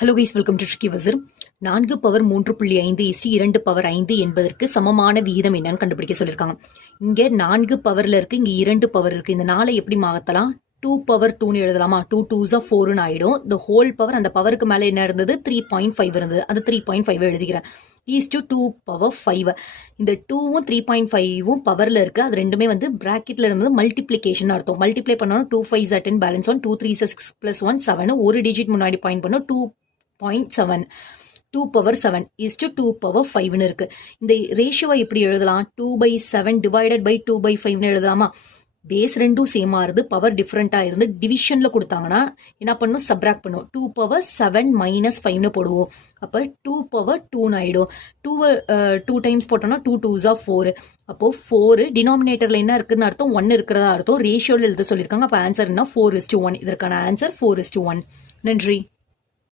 Hello guys, welcome to tricky வசர். 4 power 3.5 2 power 5 என்பதற்கு சமமான விகிதம் என்னன்னு கண்டுபிடிக்க சொல்லியிருக்காங்க. இங்கே 4 பவர்ல இருக்கு, இங்கே 2 பவர் இருக்கு. இந்த 4 எப்படி மாற்றலாம்? 2 பவர் 2ன்னு எழுதலாமா? 2 2s 4ன்னு ஆயிடும். இந்த ஹோல் பவர், அந்த பவருக்கு மேலே என்ன இருந்தது? 3.5 இருந்தது. அந்த 3.5 எழுதிக்கிறேன். Is to 2 power 5. இந்த 2வும் 3.5வும் பவர்ல இருக்கு. அது ரெண்டுமே வந்து பிராக்கெட்ல இருந்தது மல்டிப்ளிகேஷன் அர்த்தம். மல்டிப்ளை பண்ணோம். 2 5s 10 பேலன்ஸ் 1, 2 3s 6 plus 1 7. ஒரு டிஜிட் முன்னாடி பாயிண்ட் பண்ணோம். 2.7 2 பவர் 7 is to 2 பவர் 5ன்னு இருக்கு. இந்த ரேஷியோவை எப்படி எழுதலாம்? 2/7 டிவைடட் பை 2/5ன்னு எழுதலாமா? பேஸ் ரெண்டும் சேமா இருந்து பவர் டிஃப்ரெண்டா இருந்து டிவிஷன்ல கொடுத்தாங்கன்னா என்ன பண்ணும்? சப்ராக்ட் பண்ணும். 2 பவர் 7 மைனஸ் 5ன்னு போடுவோம். அப்போ 2 பவர் 2ன்னு ஆயிடும். 2 டைம்ஸ் போட்டோம்னா 2 2s 4. அப்போ 4 டினாமினேட்டர்ல என்ன இருக்குன்னு அர்த்தம்? 1 இருக்கிறதா அர்த்தம். ரேஷியோல எழுத சொல்லியிருக்காங்க. அப்போ ஆன்சர் என்ன? 4:1. இதற்கான ஆன்சர் 4:1. நன்றி.